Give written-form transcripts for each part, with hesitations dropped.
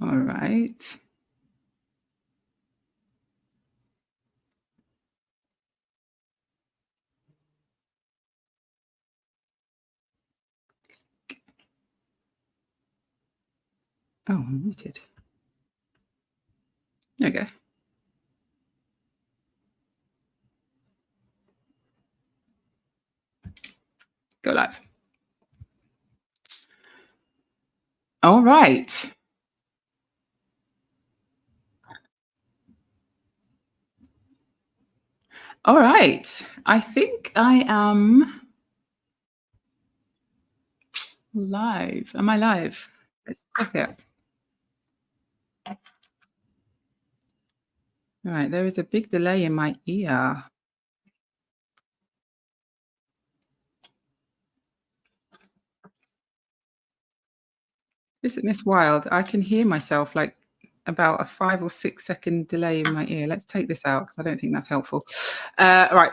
All right. Oh, I'm muted. There we go. Go live. All right. All right. I think I am live. Am I live? Let's check it. All right. There is a big delay in my ear. Isn't this wild? I can hear myself like about a 5 or 6 second delay in my ear. Let's take this out because I don't think that's helpful. All right.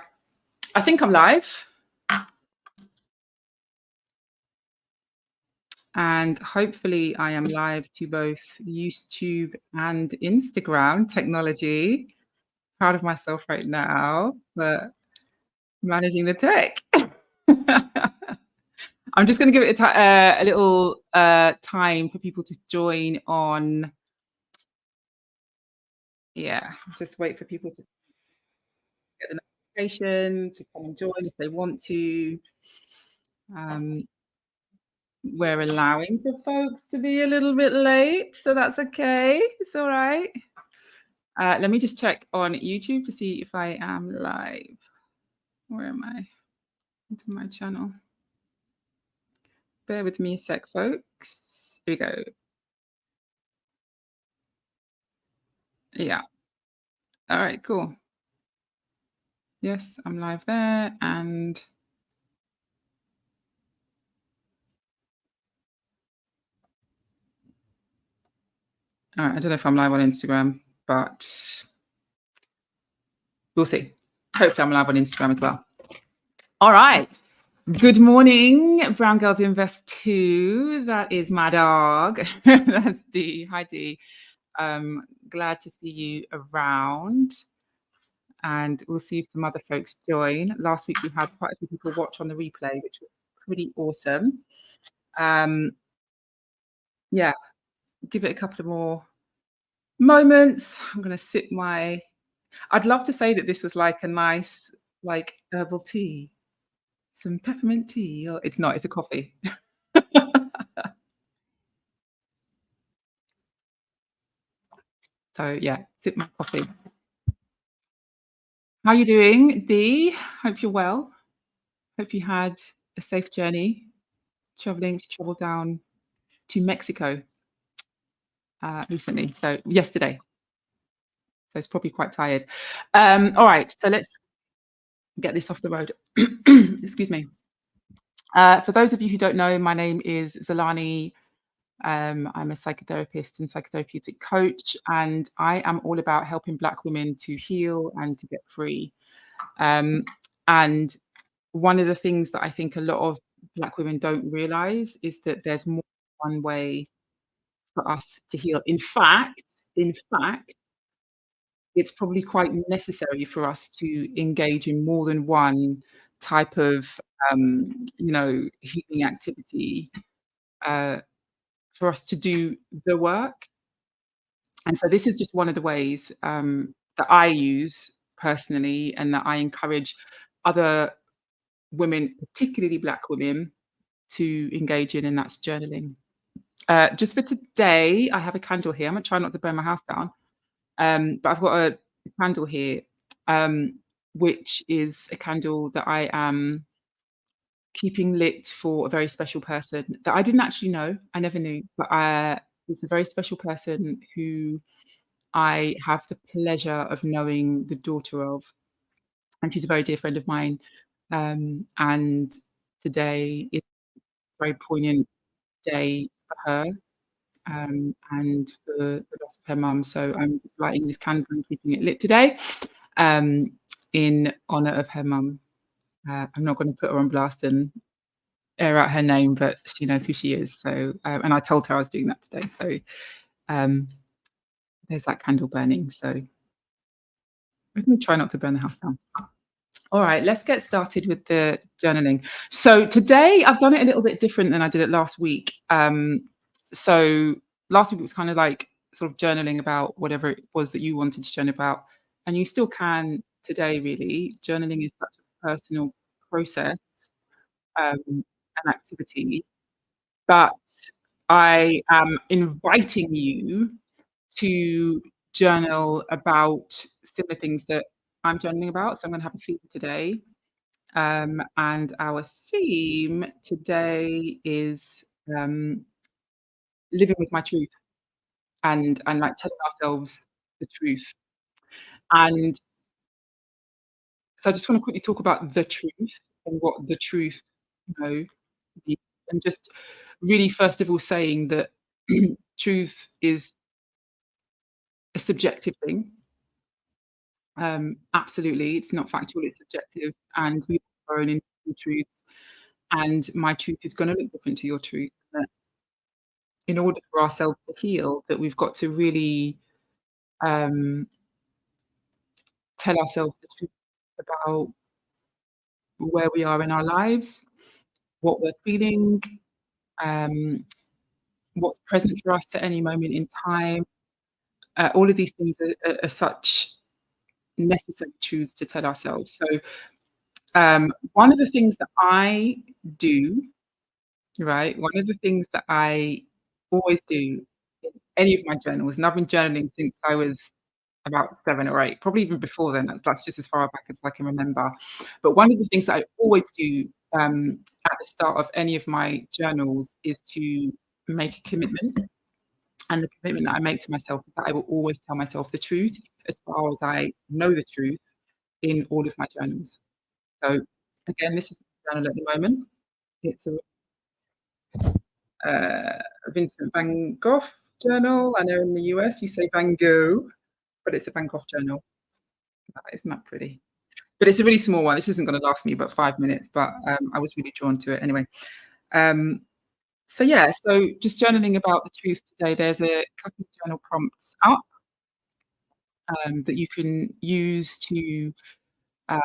I think I'm live. And hopefully I am live to both YouTube and Instagram technology. Proud of myself right now for managing the tech. I'm just going to give it a little time for people to join on. Yeah, just wait for people to get the notification to come and join if they want to. We're allowing for folks to be a little bit late, so that's okay. It's all right. Let me just check on YouTube to see if I am live. Where am I? Into my channel. Bear with me a sec, folks. Here we go. Yeah. All right, cool. Yes, I'm live there. And all right, I don't know if I'm live on Instagram, but we'll see. Hopefully I'm live on Instagram as well. All right. Good morning, Brown Girls Invest 2. That is my dog. That's Dee. Hi, Dee. Glad to see you around. And we'll see if some other folks join. Last week we had quite a few people watch on the replay, which was pretty awesome. Yeah, give it a couple of more moments. I'm going to sip my. I'd love to say that this was like a nice, like herbal tea, some peppermint tea. Or it's not. It's a coffee. So yeah, sip my coffee. How are you doing, Dee? Hope you're well. Hope you had a safe journey traveling to travel down to Mexico recently. So yesterday. So it's probably quite tired. All right, so let's get this off the road. Excuse me. For those of you who don't know, my name is Zalani. I'm a psychotherapist and psychotherapeutic coach, and I am all about helping Black women to heal and to get free. And one of the things that I think a lot of Black women don't realize is that there's more than one way for us to heal. In fact, it's probably quite necessary for us to engage in more than one type of, healing activity for us to do the work. And so this is just one of the ways that I use personally, and that I encourage other women, particularly Black women, to engage in, and that's journaling. Just for today, I have a candle here. I'm gonna try not to burn my house down. But I've got a candle here, which is a candle that I am keeping lit for a very special person that I didn't actually know. I never knew, but it's a very special person who I have the pleasure of knowing the daughter of, and she's a very dear friend of mine. And today is a very poignant day for her, and for the loss of her mum. So I'm lighting this candle and keeping it lit today, in honour of her mum. I'm not going to put her on blast and air out her name, but she knows who she is. So, and I told her I was doing that today. So, Um, there's that candle burning, so we're gonna try not to burn the house down. All right, let's get started with the journaling. So today I've done it a little bit different than I did it last week. So last week was kind of like sort of journaling about whatever it was that you wanted to journal about, and you still can today. Really, journaling is such a personal process, an activity, but I am inviting you to journal about similar things that I'm journaling about. So I'm going to have a theme today. And our theme today is living with my truth and like telling ourselves the truth. And so I just want to quickly talk about the truth and what the truth, you know, means. And just really first of all saying that truth is a subjective thing. Absolutely, it's not factual; it's subjective, and we have our own individual truth. And my truth is going to look different to your truth. In order for ourselves to heal, that we've got to really, um, tell ourselves the truth about where we are in our lives, what we're feeling, um, what's present for us at any moment in time. All of these things are such necessary truths to tell ourselves. So, one of the things that I do, right, one of the things that I always do in any of my journals, and I've been journaling since I was about 7 or 8, probably even before then. That's just as far back as I can remember. But one of the things that I always do, at the start of any of my journals is to make a commitment, and the commitment that I make to myself is that I will always tell myself the truth as far as I know the truth in all of my journals. So, again, this is the journal at the moment. It's a Vincent van Gogh journal. I know in the US you say Van Gogh, but it's a Van Gogh journal. Isn't that pretty? But it's a really small one. This isn't gonna last me but 5 minutes, but, I was really drawn to it anyway. Um, so yeah, so just journaling about the truth today. There's a couple of journal prompts up, that you can use to, uh,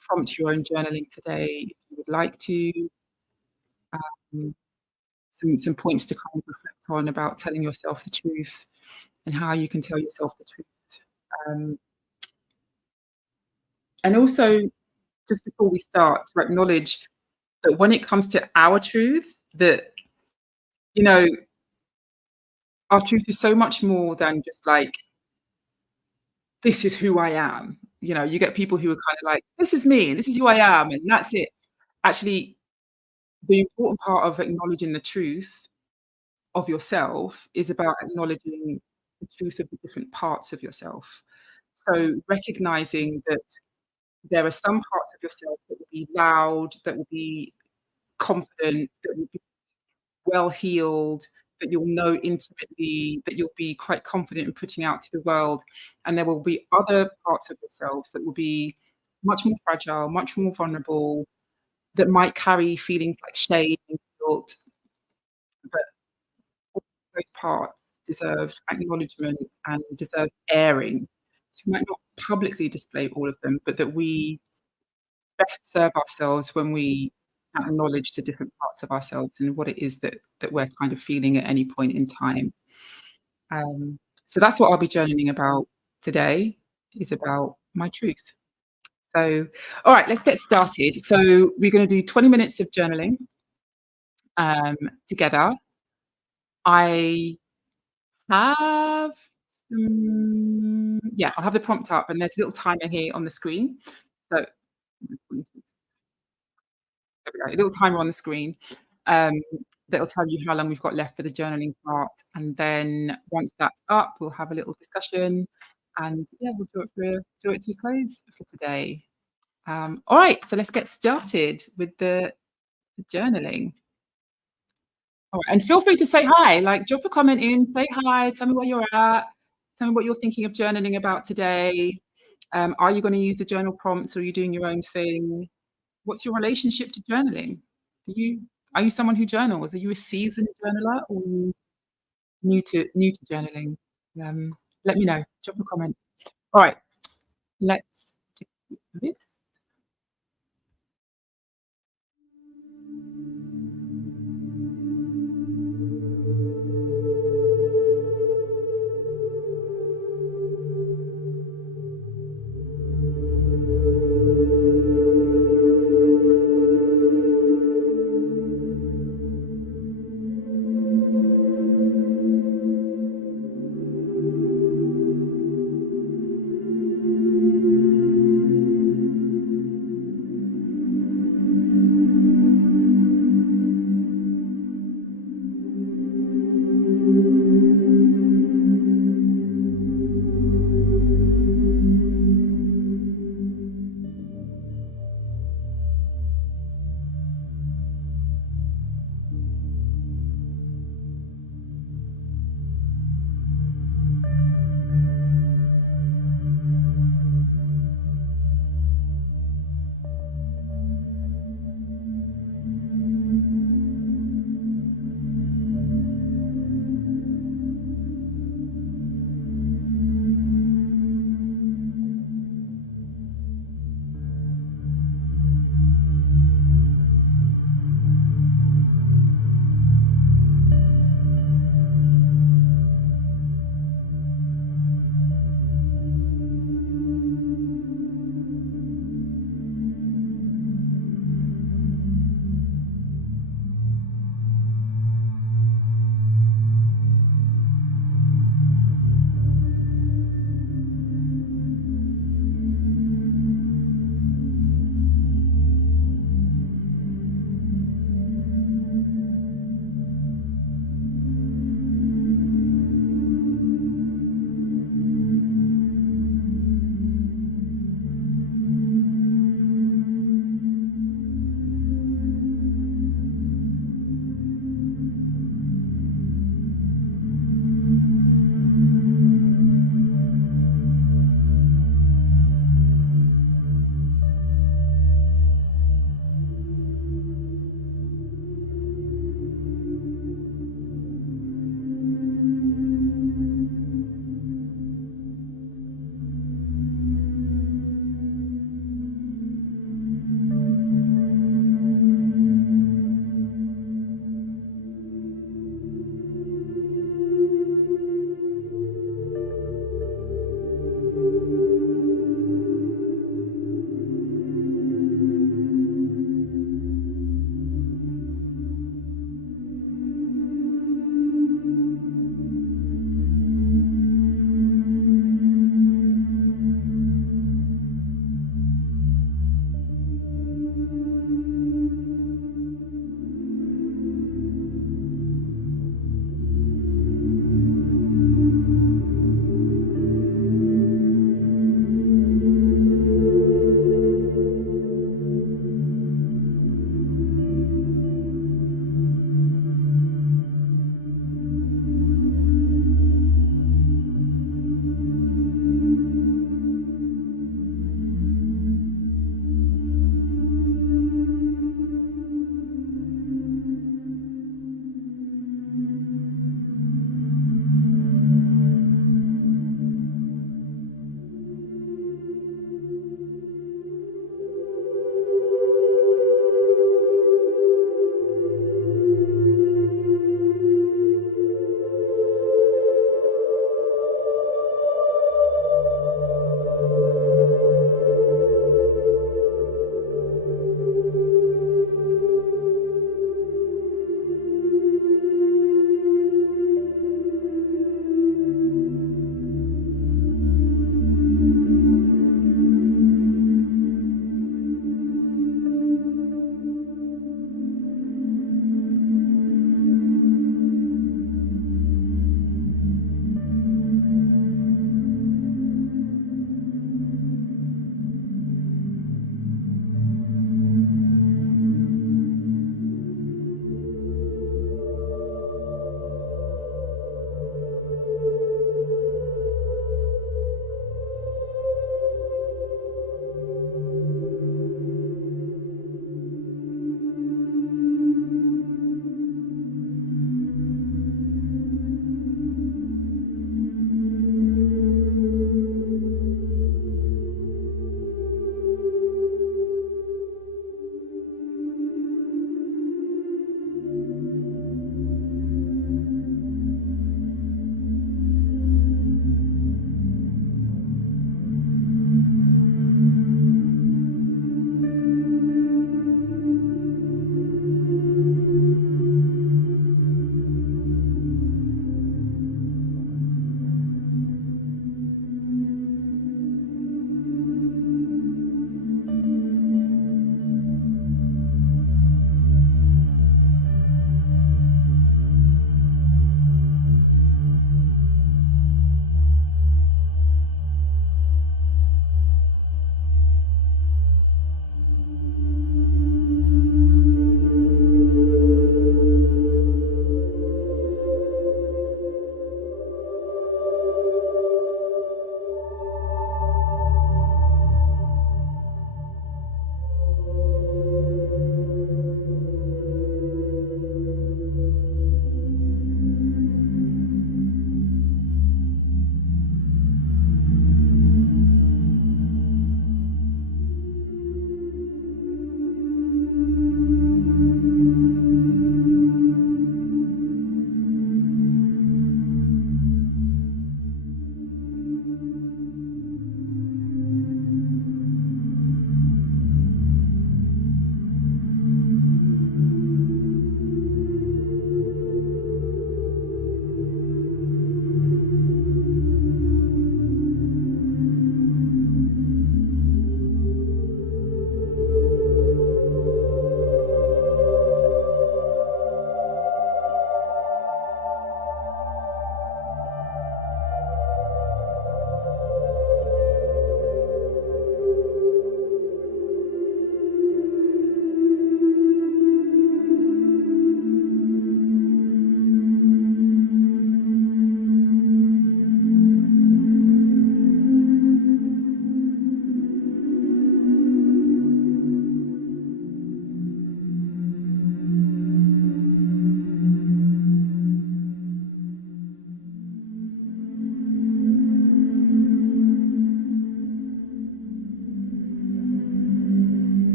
prompt your own journaling today if you would like to. Um, some points to kind of reflect on about telling yourself the truth and how you can tell yourself the truth. Um, and also, just before we start, to acknowledge that when it comes to our truths, that, you know, our truth is so much more than just like, "This is who I am." You know, you get people who are kind of like, "This is me, and this is who I am, and that's it." Actually, the important part of acknowledging the truth of yourself is about acknowledging the truth of the different parts of yourself. So recognizing that there are some parts of yourself that will be loud, that will be confident, that will be well heeled, that you'll know intimately, that you'll be quite confident in putting out to the world. And there will be other parts of yourselves that will be much more fragile, much more vulnerable, that might carry feelings like shame and guilt. But all those parts deserve acknowledgement and deserve airing. So we might not publicly display all of them, but that we best serve ourselves when we acknowledge the different parts of ourselves and what it is that we're kind of feeling at any point in time. So that's what I'll be journaling about today, is about my truth. So, all right, let's get started. So we're going to do 20 minutes of journaling um, together. I have yeah, I'll have the prompt up, and there's a little timer here on the screen. So there we go, a little timer on the screen, um, that'll tell you how long we've got left for the journaling part, and then once that's up, we'll have a little discussion, and yeah, we'll draw it to a close for today. All right, so let's get started with the journaling. All right, and feel free to say hi, like drop a comment in, say hi, tell me where you're at, tell me what you're thinking of journaling about today. Are you going to use the journal prompts, or are you doing your own thing? What's your relationship to journaling? Do you Are you someone who journals? Are you a seasoned journaler or new to journaling, um, let me know. Drop a comment. All right, let's do this.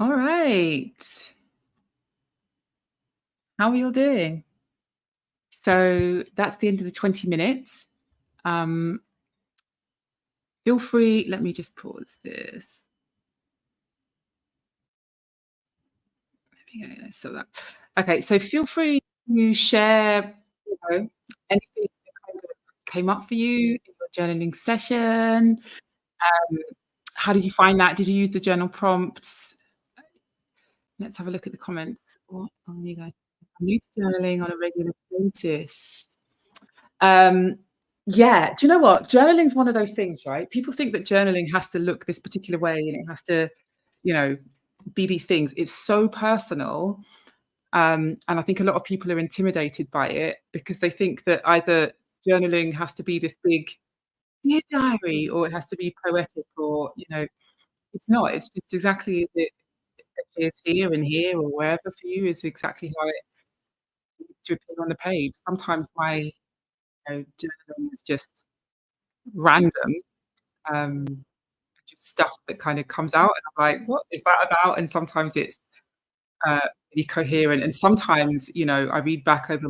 All right. How are you all doing? So that's the end of the 20 minutes. Um, feel free, let me just pause this. There we go. So that. Okay, so feel free to share, anything that kind of came up for you in your journaling session. Um, how did you find that? Did you use the journal prompts? Let's have a look at the comments. What are you guys? I'm new to journaling on a regular basis. Um, yeah, do you know what? Journaling's one of those things, right? People think that journaling has to look this particular way and it has to, you know, be these things. It's so personal. And I think a lot of people are intimidated by it because they think that either journaling has to be this big dear diary or it has to be poetic or, it's not. It's just exactly as it appears here and here or wherever for you is exactly how it needs to appear on the page. Sometimes my, journaling is just random, um, just stuff that kind of comes out, and I'm like, "What is that about?" And sometimes it's, really coherent, and sometimes, I read back over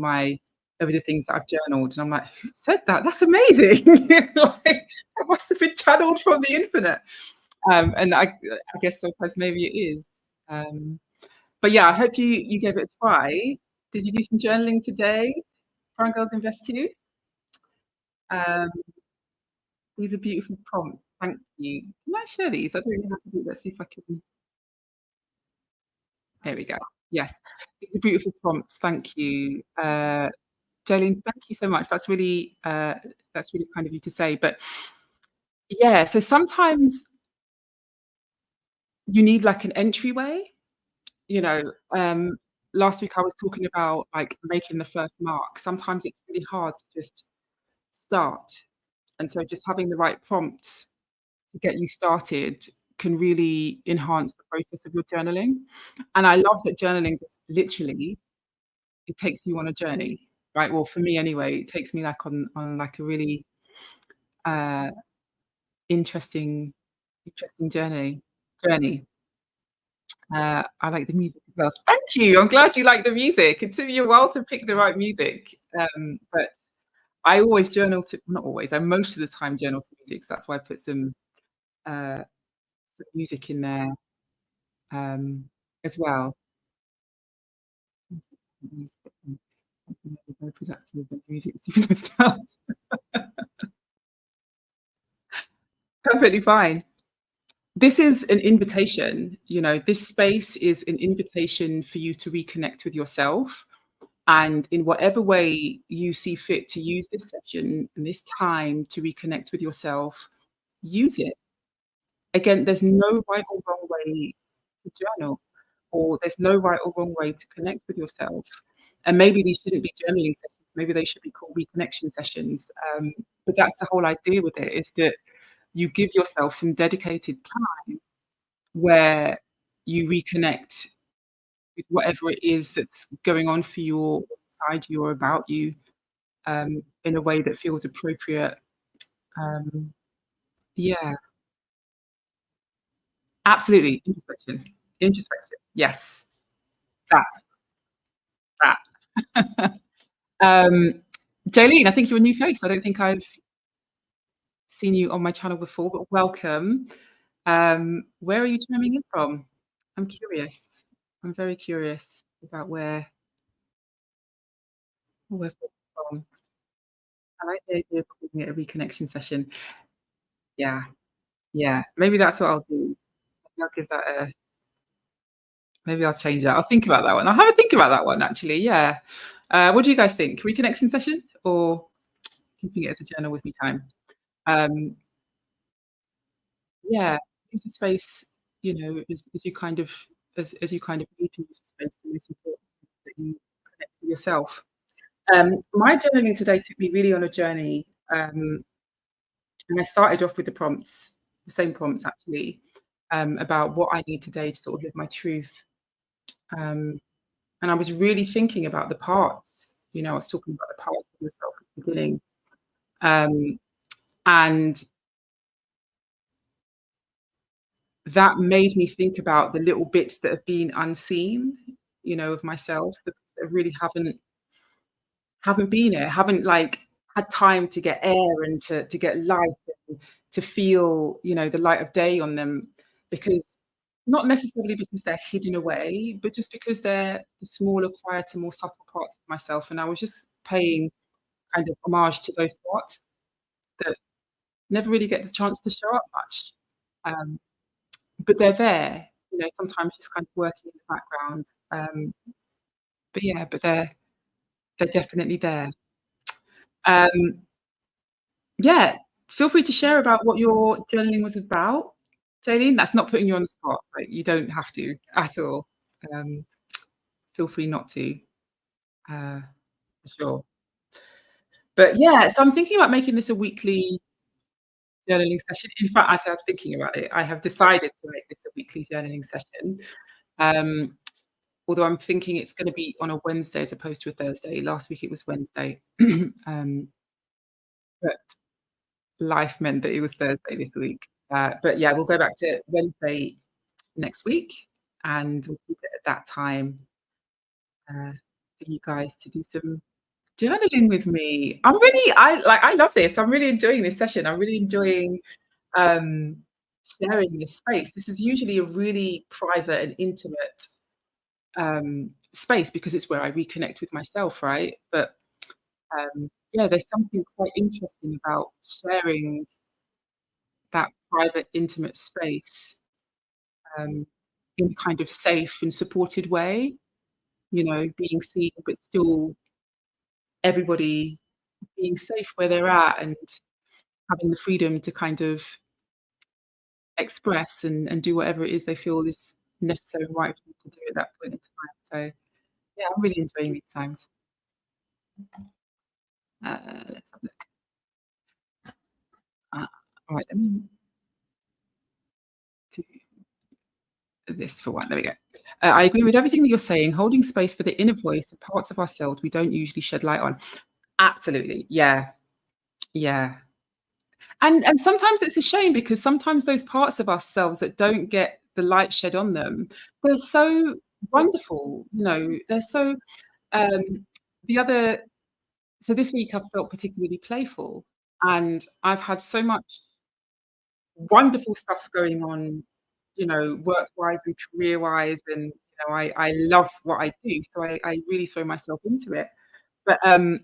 the things that I've journaled, and I'm like, "Who said that? That's amazing!" Like, that must have been channeled from the infinite. And I guess sometimes maybe it is. Um, but yeah, I hope you gave it a try. Did you do some journaling today? Brown Girls Invest too? Um, these are beautiful prompts. Thank you. Can I share these? I don't know how to do. Let's see if I can. There we go. Yes, these are beautiful prompts. Thank you, Jolene. Thank you so much. That's really kind of you to say. But yeah, so sometimes you need like an entryway. You know, last week I was talking about like making the first mark. Sometimes it's really hard to just start, and so just having the right prompts to get you started can really enhance the process of your journaling. And I love that journaling just literally it takes you on a journey, right? Well, for me anyway, it takes me like on like a really uh interesting journey. I like the music as well. Thank you. I'm glad you like the music. It took me a while to pick the right music. But I always journal to not always, I most of the time journal to music. So that's why I put uh some music in there as well. Very productive and music sounds perfectly fine. This is an invitation, this space is an invitation for you to reconnect with yourself. And in whatever way you see fit to use this session and this time to reconnect with yourself, use it. Again, there's no right or wrong way to journal, or there's no right or wrong way to connect with yourself. And maybe these shouldn't be journaling sessions, maybe they should be called reconnection sessions. But that's the whole idea with it is that you give yourself some dedicated time where you reconnect with whatever it is that's going on for you or inside you or about you in a way that feels appropriate. Um, yeah, absolutely. Introspection. Introspection. Yes, that, that. um, Jaylene, I think you're a new face. I don't think I've seen you on my channel before, but welcome. Where are you chiming in from? I'm curious. I'm very curious about where from. I like the idea of calling it a reconnection session. Yeah, yeah. Maybe that's what I'll do. Maybe I'll give that a maybe I'll change that. I'll think about that one. I'll have a think about that one actually, yeah. What do you guys think? Reconnection session or keeping it as a journal with me time? Um, yeah, use the space, as you kind of as you kind of need to use the space, the most important thing is that you connect with yourself. My journaling today took me really on a journey, and I started off with the same prompts actually, about what I need today to sort of live my truth. Um, and I was really thinking about the parts. I was talking about the parts of myself at the beginning, um, and that made me think about the little bits that have been unseen, of myself that really haven't been here, haven't, like, had time to get air and to get light and to feel, the light of day on them, because not necessarily because they're hidden away, but just because they're the smaller, quieter, more subtle parts of myself, and I was just paying kind of homage to those parts that never really get the chance to show up much. Um, but they're there, sometimes just kind of working in the background. But yeah, but they're definitely there. Um, yeah, feel free to share about what your journaling was about, Jaylene. That's not putting you on the spot, but you don't have to at all. Um, feel free not to, for sure. But yeah, so I'm thinking about making this a weekly journaling session. In fact, as I'm thinking about it, I have decided to make this a weekly journaling session. Um, although I'm thinking it's gonna be on a Wednesday as opposed to a Thursday. Last week it was Wednesday. Um, but life meant that it was Thursday this week. But yeah, we'll go back to Wednesday next week, and we'll keep it at that time, for you guys to do some journaling with me. I love this. I'm really enjoying this session. I'm really enjoying, um, sharing this space. This is usually a really private and intimate, space because it's where I reconnect with myself, right? But, yeah, there's something quite interesting about sharing that private, intimate space, um, in a kind of safe and supported way, being seen, but still everybody being safe where they're at and having the freedom to kind of express and do whatever it is they feel is necessary and right for them to do at that point in time. So, yeah, I'm really enjoying these times. Let's have a look. Right, let me do this for one. There we go. I agree with everything that you're saying. Holding space for the inner voice and parts of ourselves we don't usually shed light on. Absolutely. Yeah. Yeah. And sometimes it's a shame because sometimes those parts of ourselves that don't get the light shed on them, they're so wonderful, they're so, um the other so this week I've felt particularly playful, and I've had so much wonderful stuff going on, work-wise and career-wise, and, I love what I do, so I really throw myself into it. But, I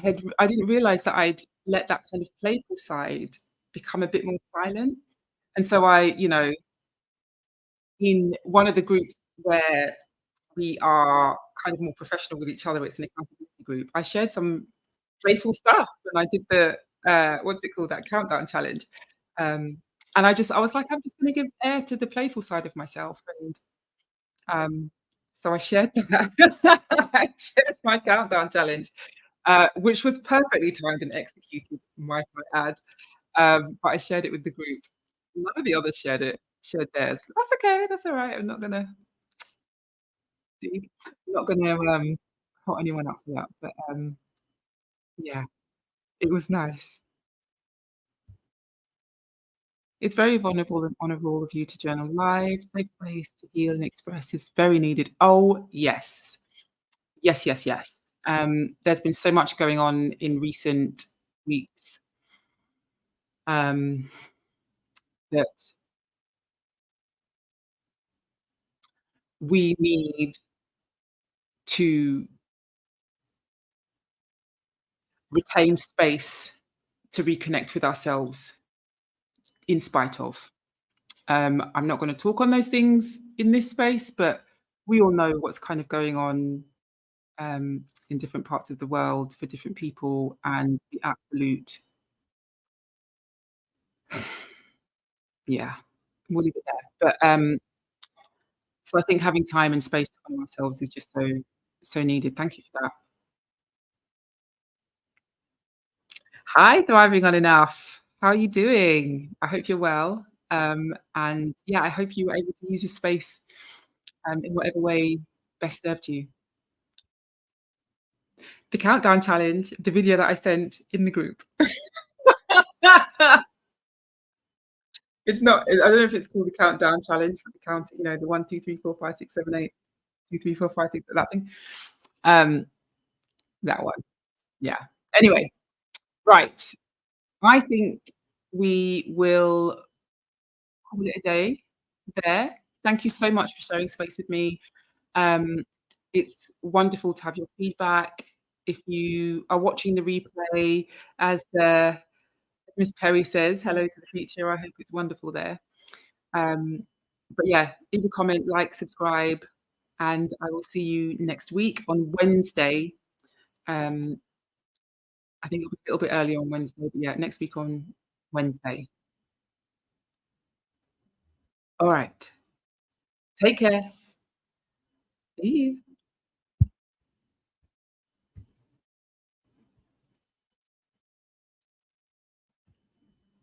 didn't realize that I'd let that kind of playful side become a bit more silent. And so in one of the groups where we are kind of more professional with each other, it's an accountability group, I shared some playful stuff and I did the, what's it called, that countdown challenge. Um, and I was like, "I'm just gonna give air to the playful side of myself," and, so I shared that. I shared my countdown challenge, which was perfectly timed and executed, might I add. But I shared it with the group. None of the others shared theirs. But that's okay, that's alright. Do I'm not gonna, hot anyone up for that. But, yeah, it was nice. It's very vulnerable and honourable of you to journal live. Safe space to heal and express is very needed. Oh, yes. Yes, yes, yes. There's been so much going on in recent weeks, um, that we need to retain space to reconnect with ourselves in spite of. I'm not gonna talk on those things in this space, but we all know what's kind of going on, in different parts of the world for different people and the absolute yeah, we'll leave it there. But, so I think having time and space to find ourselves is just so needed. Thank you for that. Hi, thriving on enough. How are you doing? I hope you're well. And yeah, I hope you were able to use your space, in whatever way best served you. The countdown challenge, the video that I sent in the group. It's not. I don't know if it's called the countdown challenge for the count. You know, the 1, 2, 3, 4, 5, 6, 7, 8, 2, 3, 4, 5, 6. That thing. Um, that one. Yeah. Anyway, right. I think we will call it a day there. Thank you so much for sharing space with me. Um, it's wonderful to have your feedback. If you are watching the replay, as Miss Perry says, hello to the future. I hope it's wonderful there. Um, but yeah, leave a comment, like, subscribe, and I will see you next week on Wednesday. Um, I think it'll be a little bit earlier on Wednesday, but yeah, next week on Wednesday. All right. Take care. See you.